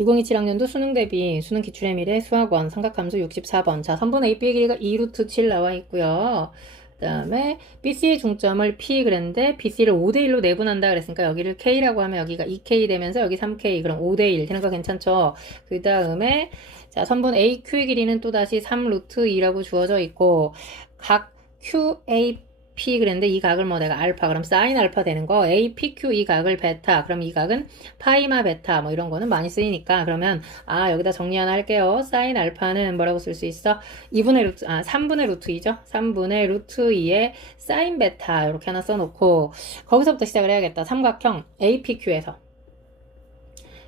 2027학년도 수능 대비 수능 기출의 미래 수학원 삼각함수 64번. 자, 선분 AB의 길이가 2루트 7 나와 있고요. 그 다음에 BC의 중점을 P 그랬는데 BC를 5대1로 내분한다 그랬으니까 여기를 K라고 하면 여기가 2K 되면서 여기 3K 그럼 5대1 되는 거 괜찮죠? 그 다음에 자 선분 AQ의 길이는 또다시 3루트 2라고 주어져 있고 각 QA P 그랬는데 이 각을 뭐 내가 알파 그럼 사인 알파 되는 거 A, P, Q 이 각을 베타 그럼 이 각은 파이마 베타 뭐 이런 거는 많이 쓰이니까 그러면 아 여기다 정리 하나 할게요. 사인 알파는 뭐라고 쓸 수 있어? 2분의 루트 아 3분의 루트 2죠? 3분의 루트 2의 사인 베타 이렇게 하나 써놓고 거기서부터 시작을 해야겠다. 삼각형 APQ에서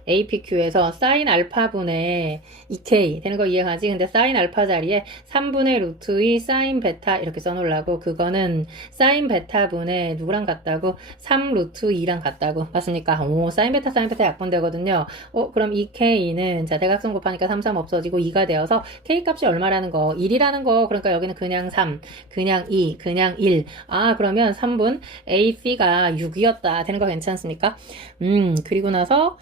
APQ에서 사인 알파분의 2K 되는 거 이해가지? 근데 사인 알파 자리에 3분의 루트 2 사인 베타 이렇게 써놓으려고 그거는 사인 베타분의 누구랑 같다고? 3 루트 2랑 같다고 맞습니까? 오 사인 베타 사인 베타 약분되거든요 어 그럼 2K는 자 대각선 곱하니까 3, 3 없어지고 2가 되어서 K 값이 얼마라는 거 1이라는 거 그러니까 여기는 그냥 3 그냥 2 그냥 1 아 그러면 3분 AC가 6이었다 되는 거 괜찮습니까? 음 그리고 나서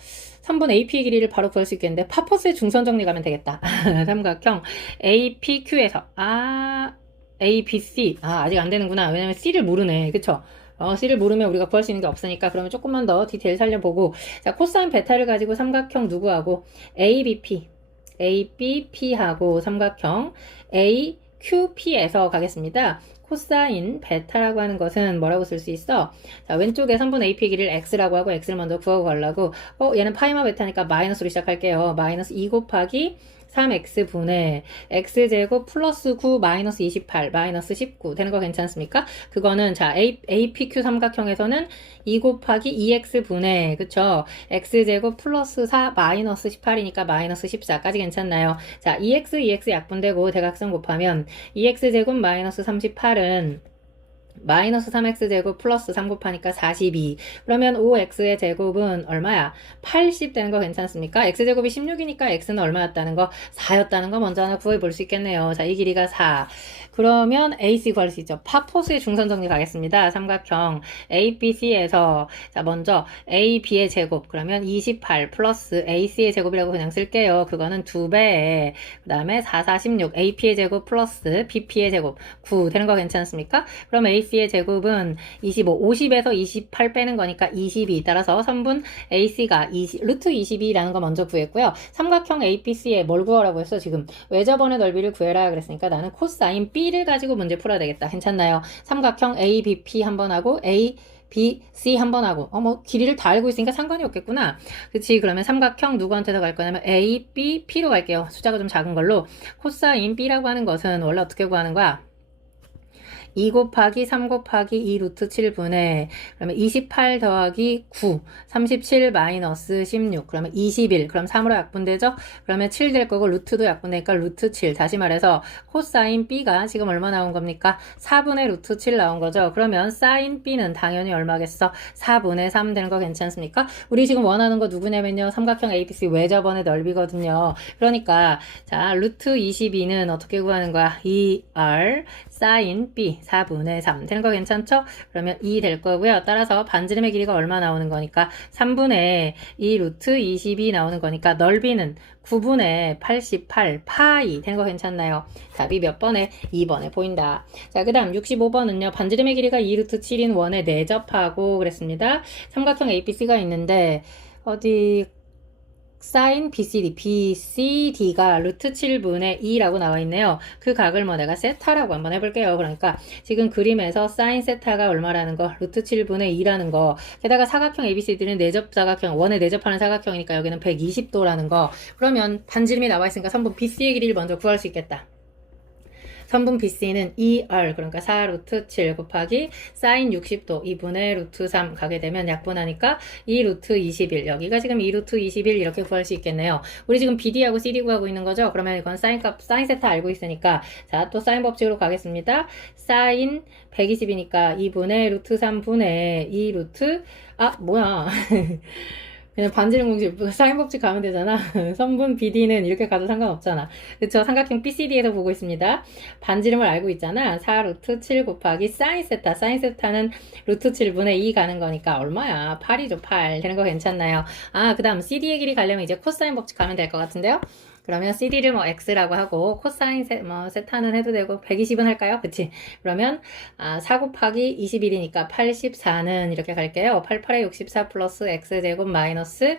3분 AP의 길이를 바로 구할 수 있겠는데 파퍼스의 중선 정리 가면 되겠다. 삼각형 APQ에서 아 ABC 아 아직 안 되는구나. 왜냐면 C를 모르네. 그쵸? 어, C를 모르면 우리가 구할 수 있는 게 없으니까 그러면 조금만 더 디테일 살려보고 자 코사인 베타를 가지고 삼각형 누구하고 ABP ABP하고 삼각형 AQP에서 가겠습니다. 코사인 베타라고 하는 것은 뭐라고 쓸 수 있어? 자, 왼쪽에 3분 AP 길이를 x라고 하고 x를 먼저 구하고 가려고 어, 얘는 파이마 베타니까 마이너스로 시작할게요. 마이너스 2 곱하기 3x분의 x제곱 플러스 9 마이너스 28 마이너스 19 되는 거 괜찮습니까? 그거는 자 A, APQ 삼각형에서는 2 곱하기 2x분의 그쵸? x제곱 플러스 4 마이너스 18이니까 마이너스 14까지 괜찮나요? 자 2x 2x 약분되고 대각선 곱하면 2x제곱 마이너스 38은 마이너스 3x제곱 플러스 3 곱하니까 42. 그러면 5x의 제곱은 얼마야? 80 되는 거 괜찮습니까? x제곱이 16이니까 x는 얼마였다는 거? 4였다는 거 먼저 하나 구해 볼 수 있겠네요. 자, 이 길이가 4. 그러면 AC 구할 수 있죠. 파포스의 중선 정리 가겠습니다. 삼각형 ABC에서 자, 먼저 AB의 제곱 그러면 28 플러스 AC의 제곱이라고 그냥 쓸게요. 그거는 2배. 그 다음에 4, 4, 16 AP의 제곱 플러스 BP의 제곱 9 되는 거 괜찮습니까? 그럼 AC의 제곱은 25, 50에서 28 빼는 거니까 22 따라서 3분 AC가 20, 루트 22라는 거 먼저 구했고요. 삼각형 APC에 뭘 구하라고 했어? 지금 외접원의 넓이를 구해라 그랬으니까 나는 코사인 B를 가지고 문제 풀어야 되겠다. 괜찮나요? 삼각형 ABP 한번 하고 A B, C 한 번 하고, 어, 뭐, 길이를 다 알고 있으니까 상관이 없겠구나. 그치. 그러면 삼각형 누구한테서 갈 거냐면 A, B, P로 갈게요. 숫자가 좀 작은 걸로. 코사인 B라고 하는 것은 원래 어떻게 구하는 거야? 2 곱하기 3 곱하기 2 루트 7분의 그러면 28 더하기 9 37 마이너스 16 그러면 21 그럼 3으로 약분되죠? 그러면 7 될 거고 루트도 약분되니까 루트 7 다시 말해서 코사인 B가 지금 얼마 나온 겁니까? 4분의 루트 7 나온 거죠? 그러면 사인 B는 당연히 얼마겠어? 4분의 3 되는 거 괜찮습니까? 우리 지금 원하는 거 누구냐면요. 삼각형 ABC 외접원의 넓이거든요. 그러니까 자 루트 22는 어떻게 구하는 거야? 2R 사인 B 4분의 3 되는 거 괜찮죠? 그러면 2 될 거고요. 따라서 반지름의 길이가 얼마 나오는 거니까 3분의 2 루트 22 나오는 거니까 넓이는 9분의 88 파이 되는 거 괜찮나요? 답이 몇 번에? 2번에 보인다. 자, 그 다음 65번은요. 반지름의 길이가 2 루트 7인 원에 내접하고 그랬습니다. 삼각형 ABC가 있는데 어디 사인 BCD, BCD가 루트 7분의 2라고 나와 있네요. 그 각을 뭐 내가 세타라고 한번 해볼게요. 그러니까 지금 그림에서 사인 세타가 얼마라는 거, 루트 7분의 2라는 거, 게다가 사각형 ABCD는 내접 사각형, 원에 내접하는 사각형이니까 여기는 120도라는 거. 그러면 반지름이 나와 있으니까 3분 BC의 길이를 먼저 구할 수 있겠다. 3분 BC는 2R 그러니까 4 루트 7 곱하기 사인 60도 2분의 루트 3 가게 되면 약분하니까 2 루트 21 여기가 지금 2 루트 21 이렇게 구할 수 있겠네요. 우리 지금 BD하고 CD 구하고 있는 거죠. 그러면 이건 사인 값 사인 세타 알고 있으니까 자 또 사인 법칙으로 가겠습니다. 사인 120이니까 2분의 루트 3분의 2 루트 아 뭐야 그냥 반지름 공식 사인 법칙 가면 되잖아. 선분 BD는 이렇게 가도 상관없잖아. 그쵸? 삼각형 BCD에서 보고 있습니다. 반지름을 알고 있잖아. 4 루트 7 곱하기 사인 세타. 사인 세타는 루트 7분의 2 가는 거니까 얼마야? 8이죠, 8. 되는 거 괜찮나요? 아, 그 다음 CD의 길이 가려면 이제 코사인 법칙 가면 될 것 같은데요? 그러면 CD를 뭐 X라고 하고 코사인 세, 뭐 세타는 해도 되고 120은 할까요? 그치? 그러면 아, 4 곱하기 21이니까 84는 이렇게 갈게요. 88에 64 플러스 X제곱 마이너스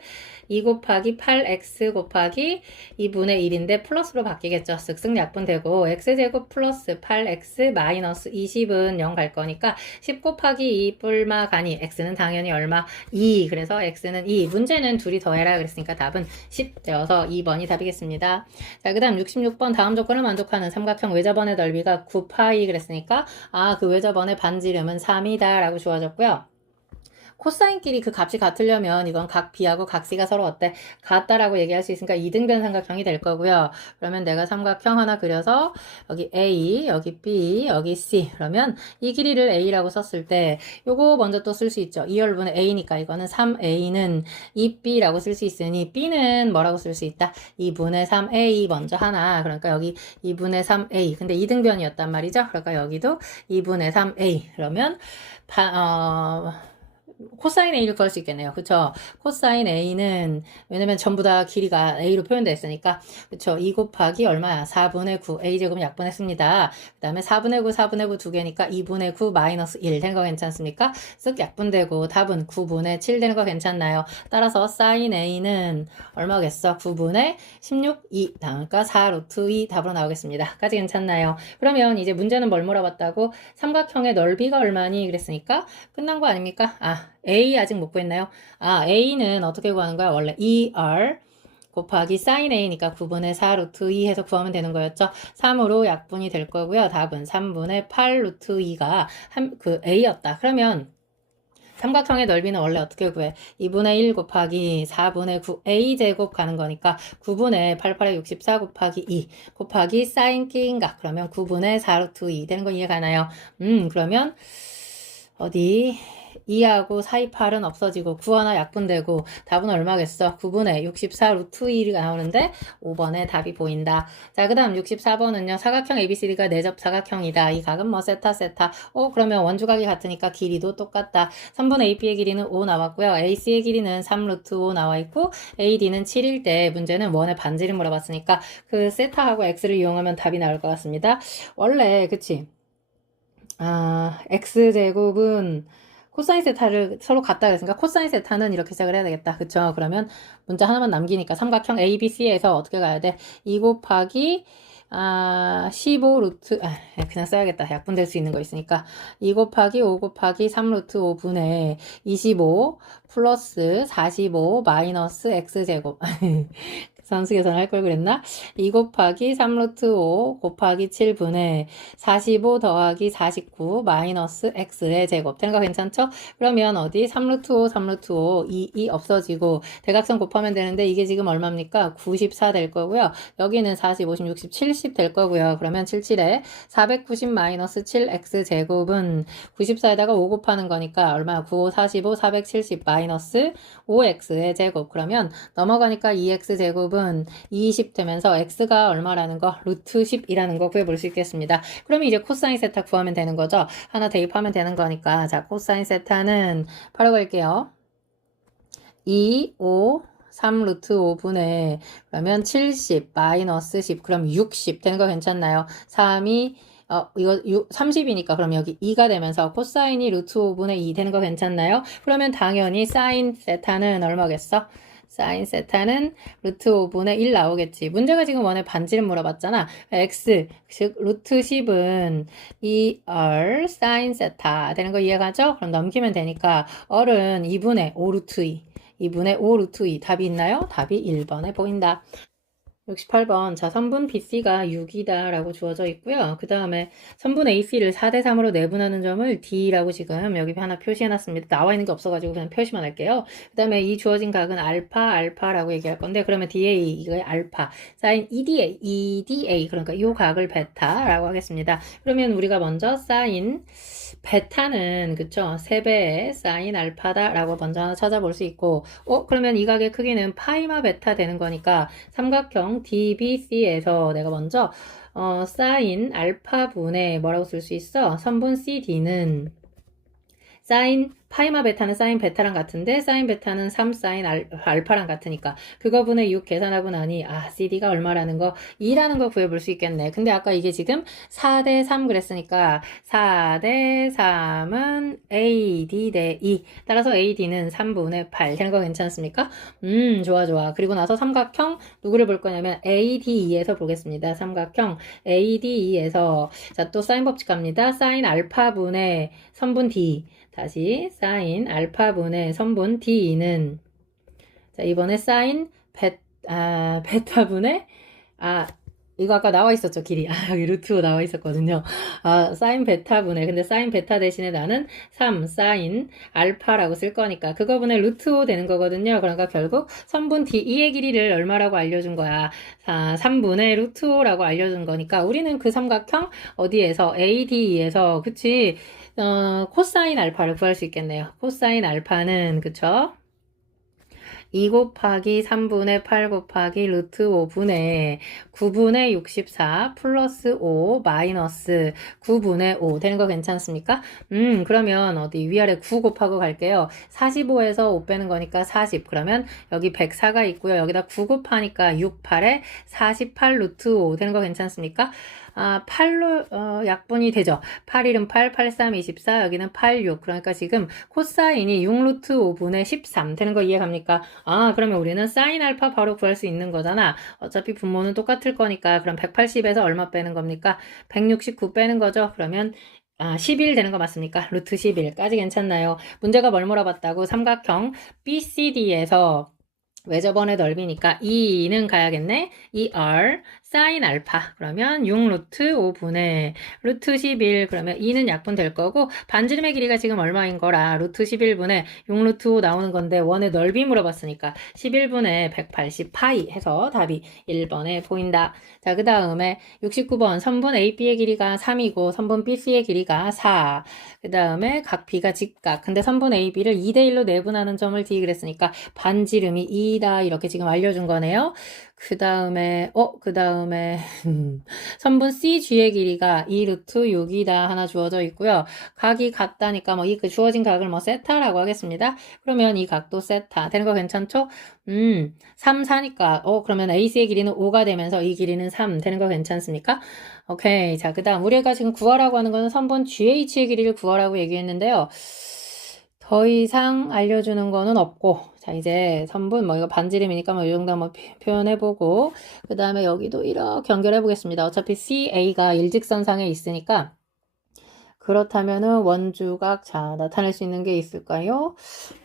2 곱하기 8X 곱하기 2분의 1인데 플러스로 바뀌겠죠. 쓱쓱 약분되고 X제곱 플러스 8X 마이너스 20은 0 갈 거니까 10 곱하기 2 뿔마 가니 X는 당연히 얼마? 2 그래서 X는 2 문제는 둘이 더해라 그랬으니까 답은 10 되어서 2번이 답이겠습니다. 자, 그 다음 66번 다음 조건을 만족하는 삼각형 외접원의 넓이가 9파이 그랬으니까 아, 그 외접원의 반지름은 3이다 라고 주어졌고요. 코사인끼리 그 값이 같으려면 이건 각 B하고 각 C가 서로 어때? 같다라고 얘기할 수 있으니까 이등변 삼각형이 될 거고요. 그러면 내가 삼각형 하나 그려서 여기 A, 여기 B, 여기 C 그러면 이 길이를 A라고 썼을 때 요거 먼저 또 쓸 수 있죠. 2열분의 A니까 이거는 3A는 2B라고 쓸 수 있으니 B는 뭐라고 쓸 수 있다? 2분의 3A 먼저 하나 그러니까 여기 2분의 3A 근데 이등변이었단 말이죠. 그러니까 여기도 2분의 3A 그러면 바, 어, 코사인 A를 구할 수 있겠네요. 그쵸? 코사인 A는, 왜냐면 전부 다 길이가 A로 표현되어 있으니까, 그쵸? 2 곱하기 얼마야? 4분의 9. A제곱 약분했습니다. 그 다음에 4분의 9, 4분의 9 두 개니까 2분의 9 마이너스 1 되는 거 괜찮습니까? 쓱 약분되고 답은 9분의 7 되는 거 괜찮나요? 따라서 사인 A는 얼마겠어? 9분의 16, 2. 그러니까 4 루트 2 답으로 나오겠습니다. 까지 괜찮나요? 그러면 이제 문제는 뭘 물어봤다고? 삼각형의 넓이가 얼마니? 그랬으니까 끝난 거 아닙니까? 아, A 아직 못 구했나요? 아, A는 어떻게 구하는 거야? 원래 ER 곱하기 sin A니까 9분의 4 루트 2 해서 구하면 되는 거였죠. 3으로 약분이 될 거고요. 답은 3분의 8 루트 2가 한, 그 A였다. 그러면 삼각형의 넓이는 원래 어떻게 구해? 2분의 1 곱하기 4분의 9 a제곱 가는 거니까 9분의 88에 64 곱하기 2 곱하기 사인 끼인가? 그러면 9분의 4 루트 2 되는 거 이해가나요? 음 그러면 어디 2하고 사이 8은 없어지고 9 하나 약분되고 답은 얼마겠어? 9분의 64 루트 1이 나오는데 5번에 답이 보인다. 자, 그 다음 64번은요. 사각형 ABCD가 내접 사각형이다. 이 각은 뭐 세타 세타. 어, 그러면 원주각이 같으니까 길이도 똑같다. 3분의 AB의 길이는 5 나왔고요. AC의 길이는 3 루트 5 나와 있고 AD는 7일 때 문제는 원의 반지를 물어봤으니까 그 세타하고 X를 이용하면 답이 나올 것 같습니다. 원래 그치? 아, X제곱은 코사인 세타를 서로 같다 그랬으니까 코사인 세타는 이렇게 시작을 해야 되겠다. 그쵸? 그러면 문자 하나만 남기니까 삼각형 ABC에서 어떻게 가야 돼? 2 곱하기 아, 15 루트, 아, 그냥 써야겠다. 약분될 수 있는 거 있으니까. 2 곱하기 5 곱하기 3 루트 5분의 25 플러스 45 마이너스 x제곱. 산수 계산할 걸 그랬나? 2 곱하기 3 루트 5 곱하기 7분의 45 더하기 49 마이너스 x의 제곱. 되는 거 괜찮죠? 그러면 어디? 3 루트 5, 3 루트 5, 2, 2 없어지고 대각선 곱하면 되는데 이게 지금 얼마입니까? 94 될 거고요. 여기는 40, 50, 60, 70 될 거고요. 그러면 77에 490 마이너스 7x 제곱은 94에다가 5 곱하는 거니까 얼마? 95, 45, 470 마이너스 5x의 제곱. 그러면 넘어가니까 2x 제곱은 20 되면서 x가 얼마라는 거? 루트 10이라는 거 구해볼 수 있겠습니다. 그러면 이제 코사인 세타 구하면 되는 거죠. 하나 대입하면 되는 거니까 자 코사인 세타는 바로 갈게요. 2, 5, 3 루트 5분의 그러면 70 마이너스 10 그럼 60 되는 거 괜찮나요? 3이 어, 이거 6, 30이니까 그럼 여기 2가 되면서 코사인이 루트 5분의 2 되는 거 괜찮나요? 그러면 당연히 사인 세타는 얼마겠어? 사인 세타는 루트 5분의 1 나오겠지. 문제가 지금 원의 반지름 물어봤잖아. x, 즉 루트 10은 2r 사인 세타 되는 거 이해가죠? 그럼 넘기면 되니까 r은 2분의 5 루트 2. 2분의 5 루트 2 답이 있나요? 답이 1번에 보인다. 68번. 자, 선분 BC가 6이다 라고 주어져 있고요. 그 다음에 선분 AC를 4대 3으로 내분하는 점을 D라고 지금 여기 하나 표시해놨습니다. 나와 있는 게 없어가지고 그냥 표시만 할게요. 그 다음에 이 주어진 각은 알파, 알파라고 얘기할 건데, 그러면 DA, 이거의 알파, 사인 EDA, EDA, 그러니까 이 각을 베타라고 하겠습니다. 그러면 우리가 먼저 사인 베타는 그쵸? 3배의 사인 알파다 라고 먼저 찾아볼 수 있고 어? 그러면 이 각의 크기는 파이마 베타 되는 거니까 삼각형 DBC에서 내가 먼저 어, 사인 알파분의 뭐라고 쓸 수 있어? 선분 CD는 사인 파이마 베타는 사인 베타랑 같은데 사인 베타는 3 사인 알, 알파랑 같으니까 그거 분의 6 계산하고 나니 아 CD가 얼마라는 거 2라는 거 구해볼 수 있겠네. 근데 아까 이게 지금 4 대 3 그랬으니까 4 대 3은 AD 대 2 따라서 AD는 3분의 8 되는 거 괜찮습니까? 음 좋아 좋아. 그리고 나서 삼각형 누구를 볼 거냐면 ADE에서 보겠습니다. 삼각형 ADE에서. 자 또 사인 법칙 갑니다. 사인 알파분의 선분 D 다시 사인 알파분의 선분 D는 자 이번에 사인 베, 아, 베타분의 아 이거 아까 나와 있었죠 길이? 아 여기 루트 5 나와 있었거든요. 아 사인 베타분의 근데 사인 베타 대신에 나는 3 사인 알파라고 쓸 거니까 그거 분의 루트 5 되는 거거든요. 그러니까 결국 선분 D2의 길이를 얼마라고 알려준 거야? 아, 3분의 루트 5라고 알려준 거니까 우리는 그 삼각형 어디에서? AD에서. 그치 어, 코사인 알파를 구할 수 있겠네요. 코사인 알파는 그쵸? 2 곱하기 3분의 8 곱하기 루트 5분의 9분의 64 플러스 5 마이너스 9분의 5 되는 거 괜찮습니까? 음 그러면 어디 위아래 9 곱하고 갈게요. 45에서 5 빼는 거니까 40 그러면 여기 104가 있고요. 여기다 9 곱하니까 6, 8에 48 루트 5 되는 거 괜찮습니까? 아, 8로 어, 약분이 되죠. 8, 1은 8, 8, 3, 24, 여기는 8, 6. 그러니까 지금 코사인이 6루트 5분의 13 되는 거 이해 갑니까? 아, 그러면 우리는 사인 알파 바로 구할 수 있는 거잖아. 어차피 분모는 똑같을 거니까 그럼 180에서 얼마 빼는 겁니까? 169 빼는 거죠. 그러면 아, 11 되는 거 맞습니까? 루트 11까지 괜찮나요? 문제가 뭘 물어봤다고? 삼각형 BCD에서 외접원의 넓이니까 2는 가야겠네. 2R 사인 알파 그러면 6 루트 5분의 루트 11 그러면 2는 약분 될 거고 반지름의 길이가 지금 얼마인 거라 루트 11분의 6 루트 5 나오는 건데 원의 넓이 물어봤으니까 11분의 180 파이 해서 답이 1번에 보인다. 자, 그 다음에 69번 선분 AB의 길이가 3이고 선분 BC의 길이가 4. 그 다음에 각 B가 직각. 근데 선분 AB를 2대1로 내분하는 점을 D 그랬으니까 반지름이 2다 이렇게 지금 알려준 거네요. 그 다음에, 어, 그 다음에, 선분 CG의 길이가 2 루트 6이다 하나 주어져 있고요. 각이 같다니까 뭐 이 그 주어진 각을 뭐 세타라고 하겠습니다. 그러면 이 각도 세타. 되는 거 괜찮죠? 음, 3, 4니까, 어, 그러면 AC의 길이는 5가 되면서 이 길이는 3 되는 거 괜찮습니까? 오케이. 자, 그 다음, 우리가 지금 구하라고 하는 거는 선분 GH의 길이를 구하라고 얘기했는데요. 더 이상 알려주는 거는 없고, 자, 이제 선분, 뭐, 이거 반지름이니까 뭐, 이 정도 한번 표현해보고, 그 다음에 여기도 이렇게 연결해 보겠습니다. 어차피 CA가 일직선상에 있으니까, 그렇다면은 원주각 자 나타낼 수 있는 게 있을까요?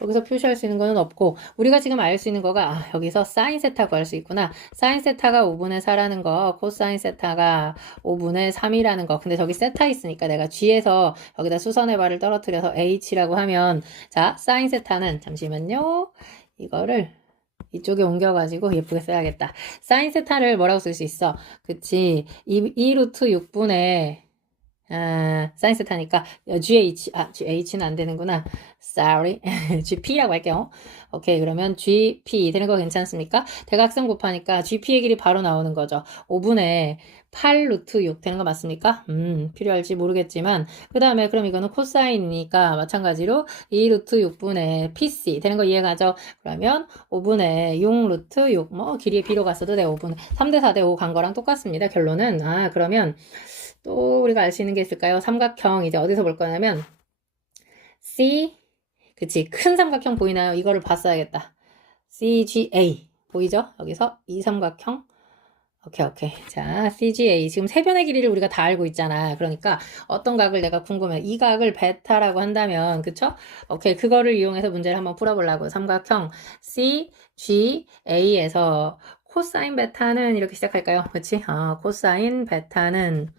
여기서 표시할 수 있는 거는 없고 우리가 지금 알 수 있는 거가 아, 여기서 사인 세타 구할 수 있구나 사인 세타가 5분의 4라는 거 코사인 세타가 5분의 3이라는 거 근데 저기 세타 있으니까 내가 G에서 여기다 수선의 발을 떨어뜨려서 H라고 하면 자 사인 세타는 잠시만요 이거를 이쪽에 옮겨가지고 예쁘게 써야겠다. 사인 세타를 뭐라고 쓸 수 있어? 그치. 2, 2 루트 6분의 아, 사인 세타니까 GH, 아, GH는 안 되는구나. Sorry. GP라고 할게요. 오케이, 그러면 GP 되는 거 괜찮습니까? 대각선 곱하니까 GP의 길이 바로 나오는 거죠. 5분의 8 루트 6 되는 거 맞습니까? 음, 필요할지 모르겠지만 그 다음에 그럼 이거는 코사인이니까 마찬가지로 2 루트 6분의 PC 되는 거 이해가죠? 그러면 5분의 6 루트 6, 뭐 길이의 B로 갔어도 돼 5분 3대 4대 5 간 거랑 똑같습니다. 결론은 아 그러면 또 우리가 알 수 있는 게 있을까요? 삼각형 이제 어디서 볼 거냐면 C 그치 큰 삼각형 보이나요? 이거를 봤어야겠다. CGA 보이죠? 여기서 이 삼각형 오케이 오케이 자 CGA 지금 세 변의 길이를 우리가 다 알고 있잖아 그러니까 어떤 각을 내가 궁금해 이 각을 베타라고 한다면 그쵸? 오케이 그거를 이용해서 문제를 한번 풀어보려고 삼각형 CGA에서 코사인 베타는 이렇게 시작할까요? 그치? 아, 코사인 베타는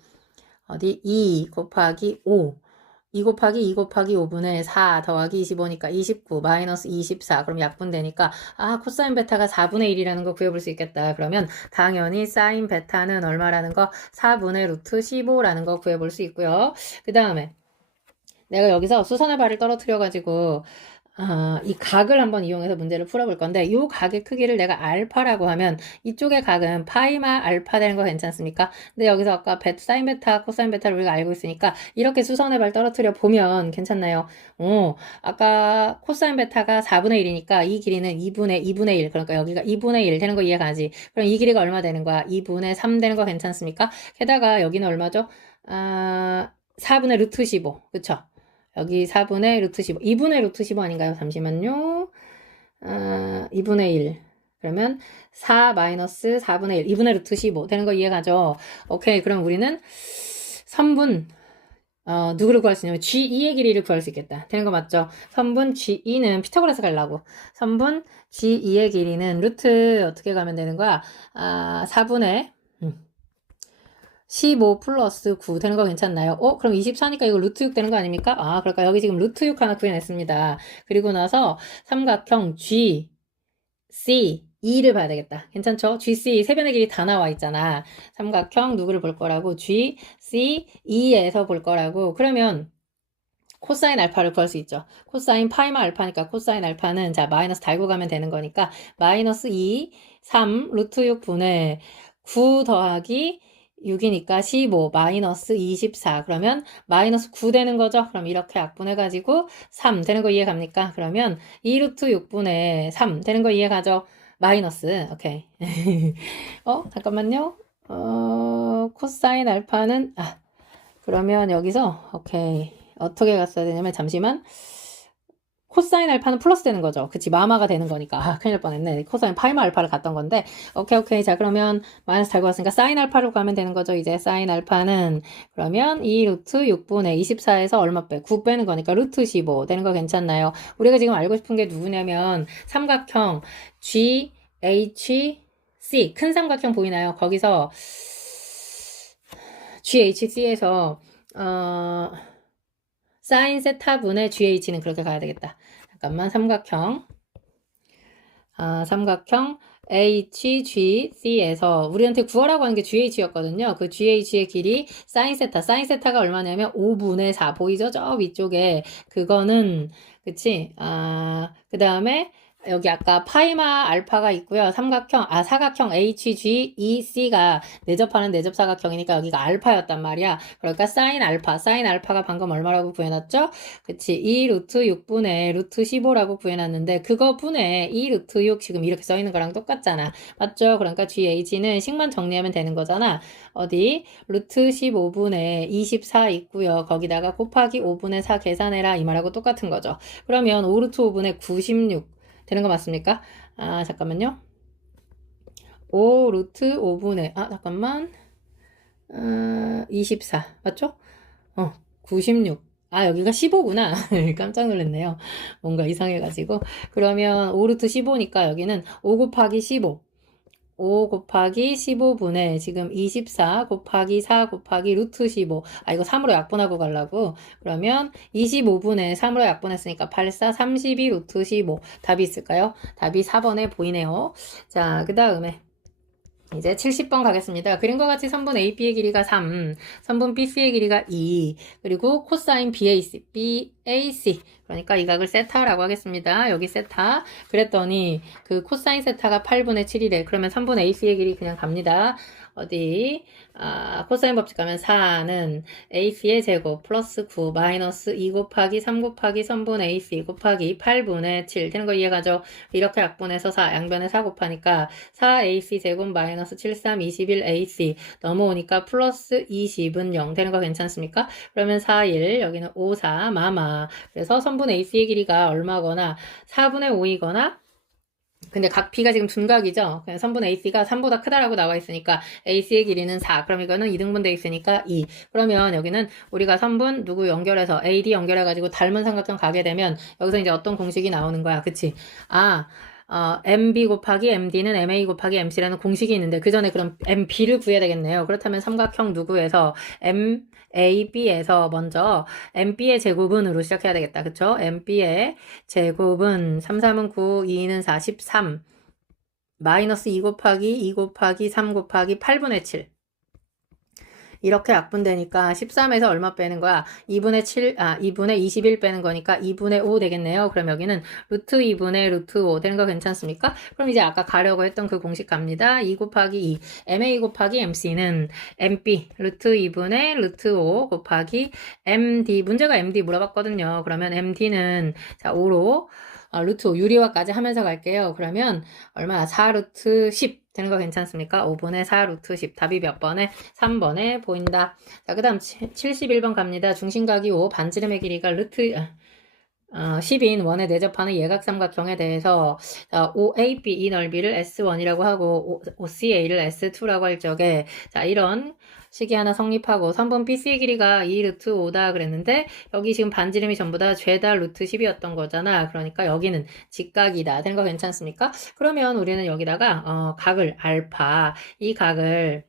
어디? 2 곱하기 5 2 곱하기 2 곱하기 5분의 4 더하기 25니까 29 마이너스 24 그럼 약분되니까 아 코사인 베타가 4분의 1이라는 거 구해볼 수 있겠다. 그러면 당연히 사인 베타는 얼마라는 거? 4분의 루트 15라는 거 구해볼 수 있고요. 그 다음에 내가 여기서 수선의 발을 떨어뜨려 가지고 아, 이 각을 한번 이용해서 문제를 풀어볼 건데 이 각의 크기를 내가 알파라고 하면 이쪽의 각은 파이마 알파 되는 거 괜찮습니까? 근데 여기서 아까 베, 사인 베타, 코사인 베타를 우리가 알고 있으니까 이렇게 수선의 발 떨어뜨려 보면 괜찮나요? 어, 아까 코사인 베타가 4분의 1이니까 이 길이는 2분의 2분의 1 그러니까 여기가 2분의 1 되는 거 이해가지? 그럼 이 길이가 얼마 되는 거야? 2분의 3 되는 거 괜찮습니까? 게다가 여기는 얼마죠? 아, 4분의 루트 15 그쵸? 여기 4분의 루트 15. 2분의 루트 15 아닌가요? 잠시만요. 아, 2분의 1. 그러면 4 마이너스 4분의 1. 2분의 루트 15. 되는 거 이해가죠? 오케이. 그럼 우리는 3분, 어, 누구를 구할 수 있냐면 G2의 길이를 구할 수 있겠다. 되는 거 맞죠? 3분 G2는 피타고라스 가려고. 3분 G2의 길이는 루트 어떻게 가면 되는 거야? 아, 4분의 15 플러스 9 되는 거 괜찮나요? 어, 그럼 24니까 이거 루트 6 되는 거 아닙니까? 아, 그럴까? 여기 지금 루트 6 하나 구해냈습니다. 그리고 나서 삼각형 G, C, E를 봐야 되겠다. 괜찮죠? G, C, 세 변의 길이 다 나와 있잖아. 삼각형 누구를 볼 거라고? G, C, E에서 볼 거라고. 그러면 코사인 알파를 구할 수 있죠. 코사인 파이마 알파니까 코사인 알파는 자, 마이너스 달고 가면 되는 거니까 마이너스 2, 3, 루트 6분의 9 더하기 6이니까 15 마이너스 24 그러면 마이너스 9 되는 거죠. 그럼 이렇게 약분해가지고 3 되는 거 이해 갑니까? 그러면 2루트 6분의 3 되는 거 이해 가죠? 마이너스 오케이 어 잠깐만요 어 코사인 알파는 아 그러면 여기서 오케이 어떻게 갔어야 되냐면 잠시만 코사인 알파는 플러스 되는 거죠. 그치, 마마가 되는 거니까. 아, 큰일 날 뻔했네. 코사인 파이마 알파를 갔던 건데. 오케이, 오케이. 자, 그러면 마이너스 달고 왔으니까 사인 알파로 가면 되는 거죠. 이제 사인 알파는 그러면 2 루트 6분의 24에서 얼마 빼? 9 빼는 거니까 루트 15 되는 거 괜찮나요? 우리가 지금 알고 싶은 게 누구냐면 삼각형 G, H, C. 큰 삼각형 보이나요? 거기서 GHC에서 어, 사인 세타분의 GH는 그렇게 가야 되겠다. 잠깐만 삼각형 아, 삼각형 HGC에서 우리한테 구하라고 하는 게 GH였거든요. 그 GH의 길이 사인 세타, 사인 세타가 얼마냐면 5분의 4 보이죠? 저 위쪽에 그거는 그치? 아, 그 다음에 여기 아까 파이마 알파가 있고요. 삼각형, 아, 사각형 HGEC가 내접하는 내접 사각형이니까 여기가 알파였단 말이야. 그러니까 사인 알파, 사인 알파가 방금 얼마라고 구해놨죠? 그치. 2 루트 6분의 루트 15라고 구해놨는데, 그거 분의 2 루트 6 지금 이렇게 써있는 거랑 똑같잖아. 맞죠? 그러니까 GH는 식만 정리하면 되는 거잖아. 어디? 루트 15분의 24 있고요. 거기다가 곱하기 5분의 4 계산해라. 이 말하고 똑같은 거죠. 그러면 5 루트 5분의 96. 되는 거 맞습니까? 아, 잠깐만요. 5 루트 5분의, 아, 잠깐만. 어, 24. 맞죠? 어, 96. 아, 여기가 15구나. 깜짝 놀랐네요. 뭔가 이상해가지고. 그러면 5 루트 15니까 여기는 5 곱하기 15. 5 곱하기 15분의 지금 24 곱하기 4 곱하기 루트 15. 아, 이거 3으로 약분하고 가려고. 그러면 25분의 3으로 약분했으니까 84, 32 루트 15. 답이 있을까요? 답이 4번에 보이네요. 자, 그 다음에. 이제 70번 가겠습니다. 그림과 같이 선분 AB의 길이가 3, 선분 BC의 길이가 2, 그리고 코사인 BAC, BAC. 그러니까 이 각을 세타라고 하겠습니다. 여기 세타. 그랬더니 그 코사인 세타가 8분의 7이래. 그러면 3분의 AC의 길이 그냥 갑니다. 어디 아, 코사인 법칙 가면 4는 AC의 제곱 플러스 9 마이너스 2 곱하기 3 곱하기 3분의 AC 곱하기 8분의 7 되는 거 이해가죠? 이렇게 약분해서 4 양변에 4 곱하니까 4AC 제곱 마이너스 7, 3, 21 AC 넘어오니까 플러스 20은 0 되는 거 괜찮습니까? 그러면 4, 1 여기는 5, 4 마마 그래서 선분 AC의 길이가 얼마거나 4분의 5이거나 근데 각 B가 지금 둔각이죠. 그냥 선분 AC가 3보다 크다라고 나와 있으니까 AC의 길이는 4. 그럼 이거는 2등분 돼 있으니까 2. 그러면 여기는 우리가 선분 누구 연결해서 AD 연결해가지고 닮은 삼각형 가게 되면 여기서 이제 어떤 공식이 나오는 거야. 그치? 아, 어, MB 곱하기 MD는 MA 곱하기 MC라는 공식이 있는데 그 전에 그럼 MB를 구해야 되겠네요. 그렇다면 삼각형 누구에서 M A, B에서 먼저 MB의 제곱은으로 시작해야 되겠다. 그쵸? MB의 제곱은 3, 3은 9, 2는 43, 마이너스 2 곱하기 2 곱하기 3 곱하기 8분의 7. 이렇게 약분되니까 13에서 얼마 빼는 거야? 2분의 7, 아, 2분의 21 빼는 거니까 2분의 5 되겠네요. 그럼 여기는 루트 2분의 루트 5 되는 거 괜찮습니까? 그럼 이제 아까 가려고 했던 그 공식 갑니다. 2 곱하기 2, MA 곱하기 MC는 MP, 루트 2분의 루트 5 곱하기 MD, 문제가 MD 물어봤거든요. 그러면 MD는 자, 5로 어, 루트 5 유리화까지 하면서 갈게요. 그러면 얼마? 4 루트 10 되는 거 괜찮습니까? 5분의 4 루트 10 답이 몇 번에? 3번에 보인다. 자, 그 다음 71번 갑니다. 중심각이 5, 반지름의 길이가 루트 어, 10인 원에 내접하는 예각삼각형에 대해서 자, OAB 이 넓이를 S1이라고 하고 O, OCA를 S2라고 할 적에 자, 이런 식이 하나 성립하고 선분 BC의 길이가 2 루트 5다 그랬는데 여기 지금 반지름이 전부 다 죄다 루트 10이었던 거잖아. 그러니까 여기는 직각이다. 되는 거 괜찮습니까? 그러면 우리는 여기다가 어, 각을 알파 이 각을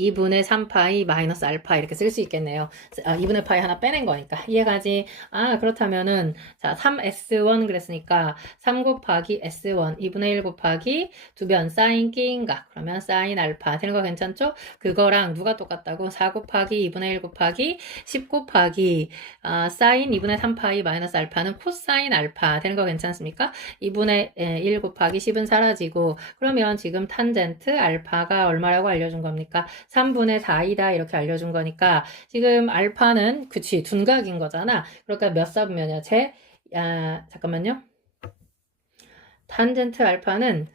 2분의 3파이 마이너스 알파 이렇게 쓸 수 있겠네요. 아, 2분의 파이 하나 빼낸 거니까 이해가지? 아 그렇다면은 자 3s1 그랬으니까 3 곱하기 s1 2분의 1 곱하기 두변 사인 끼인각 그러면 사인 알파 되는 거 괜찮죠? 그거랑 누가 똑같다고? 4 곱하기 2분의 1 곱하기 10 곱하기 아, 사인 2분의 3파이 마이너스 알파는 코사인 알파 되는 거 괜찮습니까? 2분의 1 곱하기 10은 사라지고 그러면 지금 탄젠트 알파가 얼마라고 알려준 겁니까? 3분의 4이다 이렇게 알려준 거니까 지금 알파는 그치 둔각인 거잖아. 그러니까 몇 사분면이야? 제 아, 잠깐만요. 탄젠트 알파는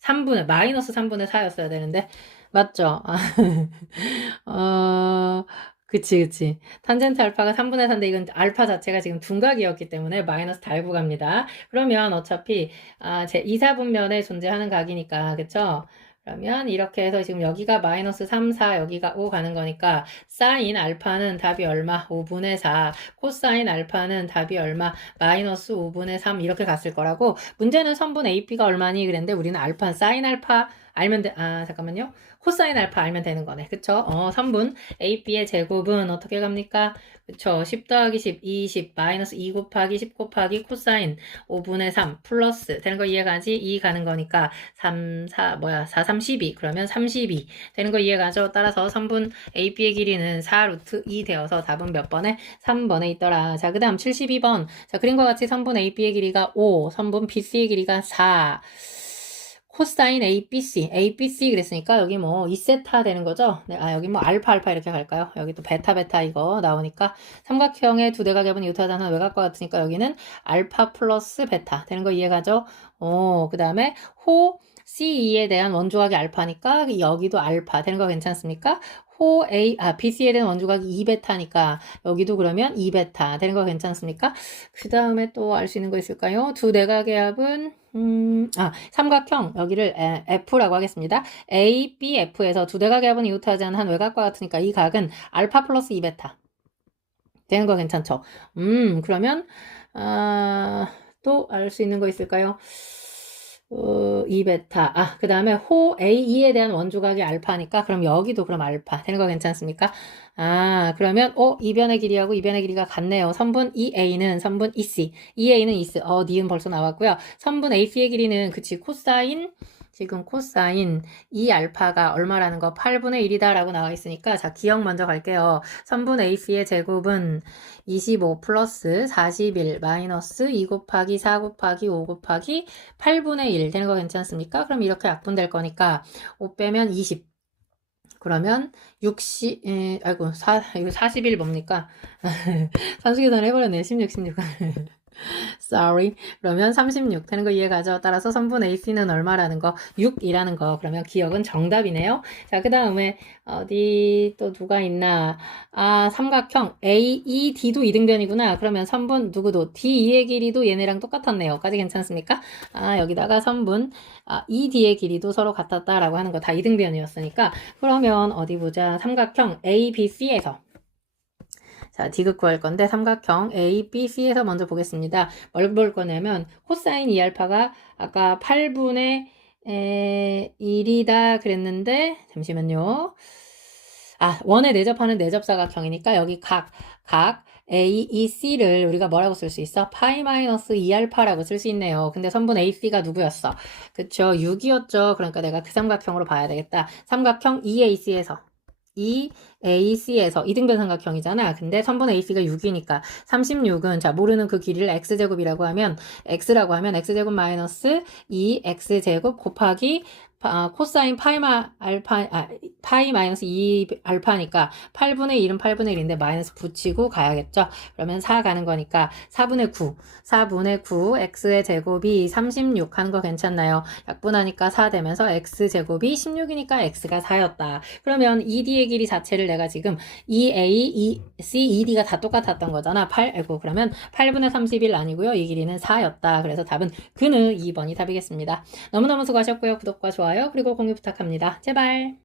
3분의 마이너스 3분의 4였어야 되는데 맞죠? 어, 그치, 그치. 탄젠트 알파가 3분의 4인데 이건 알파 자체가 지금 둔각이었기 때문에 마이너스 달고 갑니다. 그러면 어차피 아, 제 2, 4분면에 존재하는 각이니까, 그쵸? 그러면 이렇게 해서 지금 여기가 마이너스 3, 4, 여기가 5 가는 거니까 사인 알파는 답이 얼마? 5분의 4. 코사인 알파는 답이 얼마? 마이너스 5분의 3 이렇게 갔을 거라고 문제는 선분 AP가 얼마니? 그랬는데 우리는 알파, 사인 알파 알면 돼. 아, 잠깐만요. 코사인 알파 알면 되는 거네. 그쵸? 어, 3분. AB의 제곱은 어떻게 갑니까? 그쵸? 10 더하기 10, 20, 마이너스 2 곱하기 10 곱하기 코사인 5분의 3 플러스 되는 거 이해가지? 2 가는 거니까 3, 4, 뭐야, 4, 3, 12. 그러면 32 되는 거 이해가죠? 따라서 3분 AB의 길이는 4 루트 2 되어서 답은 몇 번에? 3번에 있더라. 자, 그 다음 72번. 자, 그림과 같이 3분 AB의 길이가 5, 3분 BC의 길이가 4. 코사인 ABC, ABC 그랬으니까 여기 뭐 2세타 되는 거죠? 네, 아, 여기 뭐 알파 알파 이렇게 갈까요? 여기 또 베타 베타 이거 나오니까 삼각형의 두 겹은 이웃하자는 외곽과 같으니까 여기는 알파 플러스 베타 되는 거 이해가죠? 어, 그 다음에 호 CE에 대한 원조각이 알파니까 여기도 알파 되는 거 괜찮습니까? 호 A, 아, BC에 대한 원조각이 2베타니까 여기도 그러면 2베타 되는 거 괜찮습니까? 그 다음에 또 알 수 있는 거 있을까요? 두 대각의 합은 음, 아, 삼각형, 여기를 F라고 하겠습니다. A, B, F에서 두 대각의 합은 이웃하지 않은 한 외곽과 같으니까 이 각은 알파 플러스 2베타. 되는 거 괜찮죠? 음, 그러면, 아, 또 알 수 있는 거 있을까요? 어, 2베타. 아, 그 다음에 호 A2에 대한 원조각이 알파니까 그럼 여기도 그럼 알파. 되는 거 괜찮습니까? 아, 그러면 어, 이변의 길이하고 이변의 길이가 같네요. 선분 EA는 선분 EC. EA는 EC. 어, 니은 벌써 나왔고요. 선분 AC의 길이는 그치 코사인 지금 코사인 2알파가 얼마라는 거 8분의 1이다 라고 나와 있으니까 자 기억 먼저 갈게요. 선분 AC의 제곱은 25 플러스 41 마이너스 2 곱하기 4 곱하기 5 곱하기 8분의 1 되는 거 괜찮습니까? 그럼 이렇게 약분될 거니까 5 빼면 20 그러면 60, 에, 아이고, 4, 이거 41 뭡니까? 산수계산 해버렸네. 16, 16. Sorry. 그러면 36 되는 거 이해가죠? 따라서 선분 AC는 얼마라는 거? 6이라는 거. 그러면 기억은 정답이네요. 자, 그 다음에 어디 또 누가 있나? 아, 삼각형 AED도 이등변이구나. 그러면 선분 누구도 D2의 길이도 얘네랑 똑같았네요. 까지 괜찮습니까? 아, 여기다가 선분 아, ED의 길이도 서로 같았다라고 하는 거다 이등변이었으니까 그러면 어디 보자. 삼각형 ABC에서 자, 디귿 구할 건데 삼각형 A, B, C에서 먼저 보겠습니다. 뭘 볼 거냐면 코사인 2알파가 아까 8분의 에, 1이다 그랬는데 잠시만요. 아, 원에 내접하는 내접사각형이니까 여기 각, 각 A, E, C를 우리가 뭐라고 쓸 수 있어? 파이 마이너스 2알파라고 쓸 수 있네요. 근데 선분 AC가 누구였어? 그쵸, 6이었죠. 그러니까 내가 그 삼각형으로 봐야 되겠다. 삼각형 EAC에서. EAC에서 이등변 삼각형이잖아. 근데 선분 AC가 6이니까 36은 자 모르는 그 길이를 x제곱이라고 하면 x라고 하면 x제곱 마이너스 2x제곱 곱하기 아, 코사인 파이마 알파 아, 파이 마이너스 2 알파니까 8분의 1은 8분의 1인데 마이너스 붙이고 가야겠죠. 그러면 4 가는 거니까 4분의 9 4분의 9 x의 제곱이 36 하는 거 괜찮나요? 약분하니까 4 되면서 x 제곱이 16이니까 x가 4였다. 그러면 ED의 길이 자체를 내가 지금 EA, E, C, ED가 다 똑같았던 거잖아. 8, 아이고, 그러면 8분의 31 아니고요. 이 길이는 4였다. 그래서 답은 그는 2번이 답이겠습니다. 너무너무 수고하셨고요. 구독과 좋아요, 그리고 공유 부탁합니다. 제발.